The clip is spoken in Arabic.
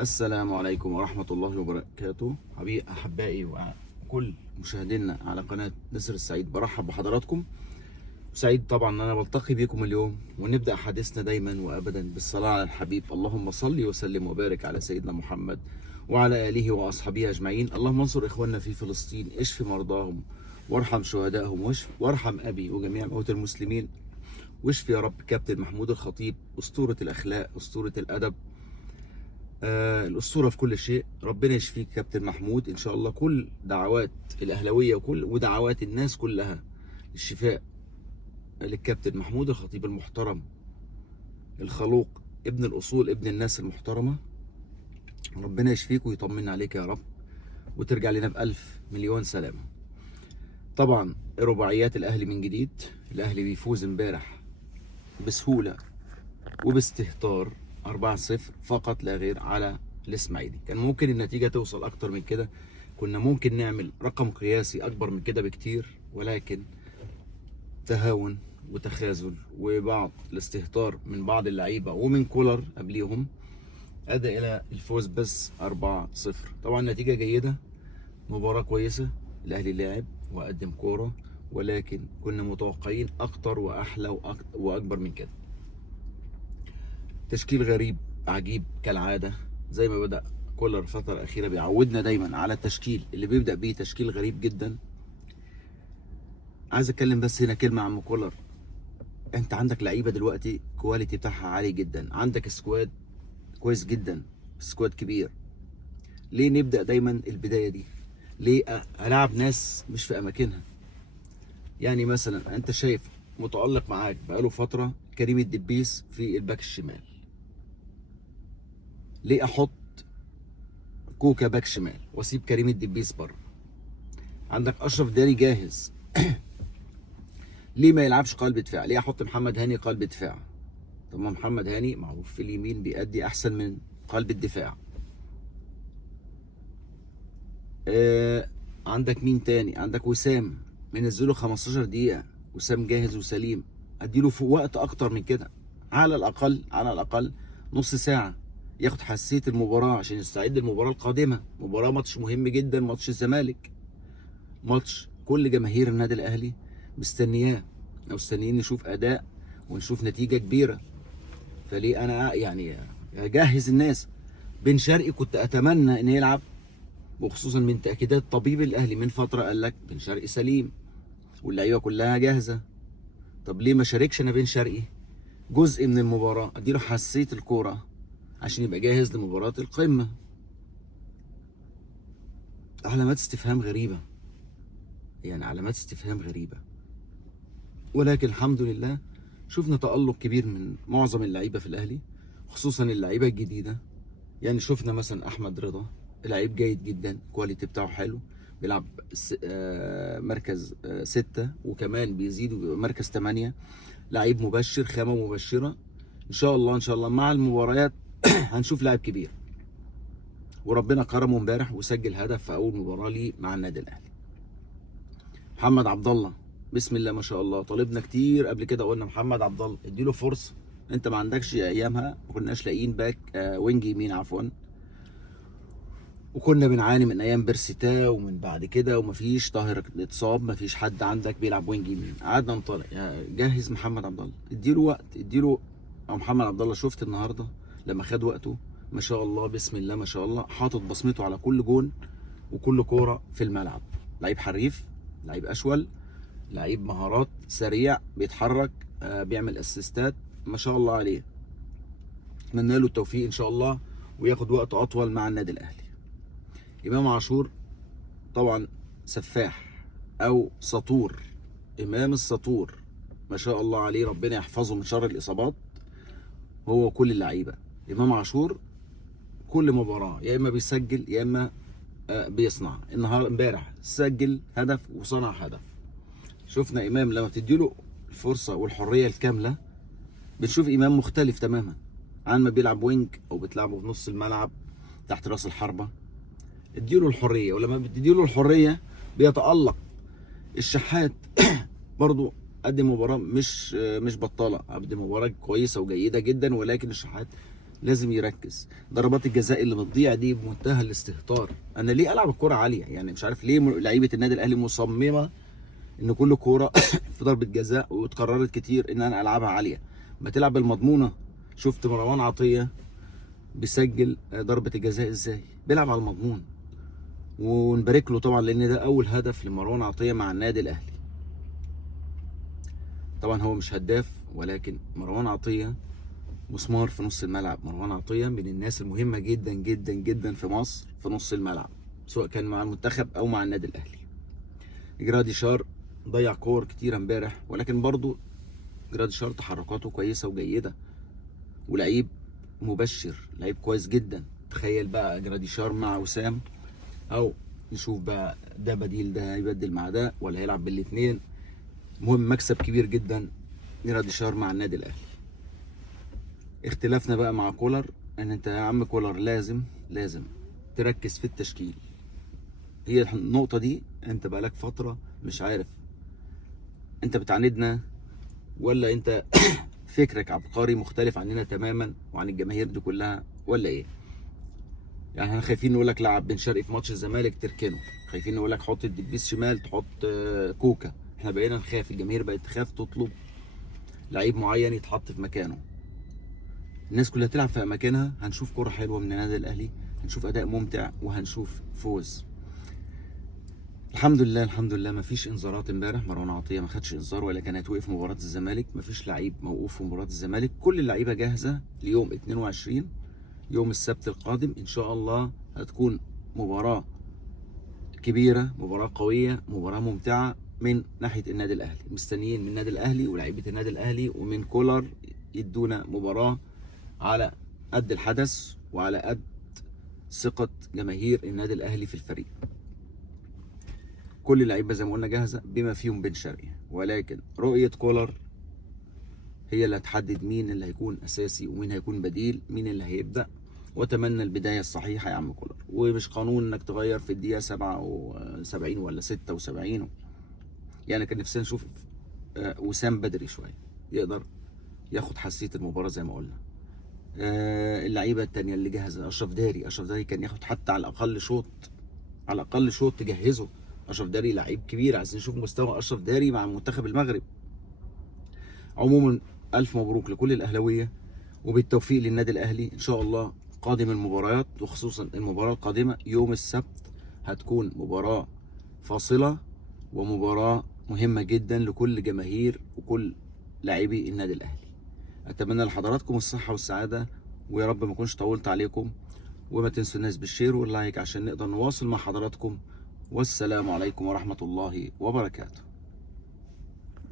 السلام عليكم ورحمة الله وبركاته. أحبائي وكل مشاهدينا على قناة نسر السعيد، برحب بحضراتكم. سعيد طبعا أن أنا بلتقي بكم اليوم، ونبدأ حديثنا دايما وأبدا بالصلاة على الحبيب. اللهم صل وسلم وبارك على سيدنا محمد وعلى آله وأصحابه أجمعين. اللهم انصر إخواننا في فلسطين، اشف مرضاهم وارحم شهدائهم، وارحم أبي وجميع موتى المسلمين، واشف يا رب كابتن محمود الخطيب، أسطورة الأخلاق، أسطورة الأدب، الأسطورة في كل شيء. ربنا يشفيك كابتن محمود إن شاء الله. كل دعوات الأهلاوية ودعوات الناس كلها الشفاء للكابتن محمود الخطيب المحترم الخلوق، ابن الأصول، ابن الناس المحترمة. ربنا يشفيك ويطمنا عليك يا رب، وترجع لنا بألف مليون سلامة. طبعا رباعيات الأهلي من جديد. الأهلي بيفوز امبارح بسهولة وباستهتار 4-0 فقط لا غير على الاسماعيلي. كان ممكن النتيجة توصل اكتر من كده، كنا ممكن نعمل رقم قياسي اكبر من كده بكتير، ولكن تهاون وتخاذل وبعض الاستهتار من بعض اللعيبة ومن كولر قبليهم ادى الى الفوز بس 4-0. طبعا نتيجة جيدة، مباراة كويسة، الاهلي لاعب وقدم كورة، ولكن كنا متوقعين اكتر واحلى واكبر من كده. تشكيل غريب عجيب كالعادة، زي ما بدأ كولر الفترة الأخيرة بيعودنا دايما على التشكيل اللي بيبدأ بيه تشكيل غريب جدا. عايز أتكلم بس هنا كلمة عن كولر. أنت عندك لعيبة دلوقتي كواليتي بتاعها عالي جدا، عندك سكواد كويس جدا، سكواد كبير. ليه نبدأ دايما البداية دي؟ ليه ألعب ناس مش في أماكنها؟ يعني مثلا أنت شايف متألق معاك بقاله فترة كريم الدبيس في الباك الشمال، ليه أحط كوكا باك شمال واسيب كريم الدبيس بره؟ عندك اشرف داري جاهز، ليه ما يلعبش قلب دفاع؟ ليه احط محمد هاني قلب دفاع؟ طب ما محمد هاني معروف في اليمين بيأدي احسن من قلب الدفاع. عندك مين تاني؟ عندك وسام، منزله 15 دقيقة، وسام جاهز وسليم، اديله في وقت اكتر من كده، على الاقل على الاقل نص ساعة، ياخد حساسية المباراة عشان يستعد للمباراة القادمة. مباراة ماتش مهم جدا، ماتش الزمالك، ماتش كل جماهير النادي الاهلي مستنياه، او مستنيين نشوف اداء ونشوف نتيجه كبيره. فليه انا يعني اجهز الناس؟ بن شرقي كنت اتمنى ان يلعب، وخصوصا من تاكيدات طبيب الاهلي من فتره قال لك بن شرقي سليم واللعيبه كلها جاهزه. طب ليه ما شاركش انا بن شرقي جزء من المباراه، اديله حساسيه الكوره عشان يبقى جاهز لمباراه القمه؟ علامات استفهام غريبه، يعني علامات استفهام غريبه. ولكن الحمد لله شفنا تألق كبير من معظم اللعيبه في الاهلي، خصوصا اللعيبه الجديده. يعني شفنا مثلا احمد رضا، لعيب جيد جدا، كواليتي بتاعه حلو، بيلعب مركز 6، وكمان بيزيد وبيبقى مركز 8. لعيب مبشر، خامه مبشره. ان شاء الله ان شاء الله مع المباريات هنشوف لاعب كبير. وربنا كرمه امبارح وسجل هدف في اول مباراه ليه مع النادي الاهلي. محمد عبد الله، بسم الله ما شاء الله، طالبنا كتير قبل كده، قلنا محمد عبد الله اديله فرصه، انت ما عندكش ايامها، ما كناش لاقيين باك وينج يمين عفوا، وكنا بنعاني من ايام بيرسيتا ومن بعد كده، ومفيش طاهر اتصاب، مفيش حد عندك بيلعب وينج يمين، قعدنا نطلع جهز محمد عبد الله، اديله وقت، اديله. او محمد عبد الله شفت النهارده لما خد وقته ما شاء الله، بسم الله ما شاء الله، حاطط بصمته على كل جون وكل كوره في الملعب. لعيب حريف، لعيب اشول، لعيب مهارات، سريع، بيتحرك، بيعمل اسيستات، ما شاء الله عليه. اتمنى له التوفيق ان شاء الله، وياخد وقت اطول مع النادي الاهلي. امام عاشور طبعا سفاح او سطور، امام السطور، ما شاء الله عليه، ربنا يحفظه من شر الاصابات هو وكل اللعيبه. امام عاشور كل مباراه يا اما بيسجل يا اما بيصنع. امبارح سجل هدف وصنع هدف. شفنا امام لما بتديله الفرصه والحريه الكامله بنشوف امام مختلف تماما عن ما بيلعب وينج او بتلعبه في نص الملعب تحت راس الحربه. اديله الحريه، ولما بتديله الحريه بيتالق. الشحات برضو قدم مباراه مش بطاله، قدم مباراه كويسه وجيده جدا، ولكن الشحات لازم يركز. ضربات الجزاء اللي بتضيع دي بمنتهى الاستهتار. انا ليه العب الكره عاليه؟ يعني مش عارف ليه لعيبه النادي الاهلي مصممه ان كل كوره في ضربه جزاء، واتكررت كتير ان انا العبها عاليه. ما تلعب المضمونه. شفت مروان عطيه بيسجل ضربه الجزاء ازاي؟ بيلعب على المضمون. ونبارك له طبعا، لان ده اول هدف لمروان عطيه مع النادي الاهلي. طبعا هو مش هداف، ولكن مروان عطيه مسمار في نص الملعب. مروان عطيه من الناس المهمه جدا جدا جدا في مصر في نص الملعب، سواء كان مع المنتخب او مع النادي الاهلي. جراديشار ضيع كور كتير امبارح، ولكن برضو جراديشار تحركاته كويسه وجيده، ولعيب مبشر، لعيب كويس جدا. تخيل بقى جراديشار مع وسام، او نشوف بقى ده بديل، ده هيبدل مع ده ولا هيلعب بالاثنين. مهم، مكسب كبير جدا جراديشار مع النادي الاهلي. اختلافنا بقى مع كولر ان انت يا عم كولر لازم تركز في التشكيل. هي النقطه دي انت بقالك فتره مش عارف انت بتعاندنا ولا انت فكرك عبقري مختلف عننا تماما وعن الجماهير دي كلها، ولا ايه؟ يعني احنا خايفين نقول لك لعب بن شرقي في ماتش الزمالك تركنه، خايفين نقول لك حط الدبيس شمال تحط كوكا. احنا بقينا نخاف، الجماهير بقت تخاف تطلب لعيب معين يتحط في مكانه. الناس كلها تلعب في اماكنها. هنشوف كرة حلوه من النادي الاهلي، هنشوف اداء ممتع، وهنشوف فوز. الحمد لله الحمد لله. مفيش انذارات امبارح. مروان عطيه ما خدش انذار ولا كان هيتوقف مباراه الزمالك. مفيش لعيب موقوف في مباراه الزمالك. كل اللعيبه جاهزه ليوم 22 يوم السبت القادم ان شاء الله. هتكون مباراه كبيره، مباراه قويه، مباراه ممتعه من ناحيه النادي الاهلي. مستنيين من النادي الاهلي ولاعيبه النادي الاهلي ومن كولر يدونا مباراه على قد الحدث وعلى قد ثقه جماهير النادي الاهلي في الفريق. كل اللعيبه زي ما قلنا جاهزه بما فيهم بن شرقي، ولكن رؤيه كولر هي اللي هتحدد مين اللي هيكون اساسي ومين هيكون بديل، مين اللي هيبدا. واتمنى البدايه الصحيحه يا عم كولر، ومش قانون انك تغير في الدقيقه 77 ولا 76. يعني كان نفسنا نشوف وسام بدري شويه يقدر ياخد حساسيه المباراه زي ما قلنا. اللعيبه التانيه اللي جاهزه، اشرف داري كان ياخد حتى على الاقل شوط، على الاقل شوط تجهزه. اشرف داري لعيب كبير، عايزين نشوف مستوى اشرف داري مع منتخب المغرب. عموما الف مبروك لكل الاهلاويه، وبالتوفيق للنادي الاهلي ان شاء الله. قادم المباريات، وخصوصا المباراه القادمه يوم السبت، هتكون مباراه فاصله ومباراه مهمه جدا لكل جماهير وكل لاعبي النادي الاهلي. اتمنى لحضراتكم الصحه والسعاده، ويا رب ما اكونش طولت عليكم. وما تنسوا الناس بالشير واللايك عشان نقدر نواصل مع حضراتكم. والسلام عليكم ورحمه الله وبركاته.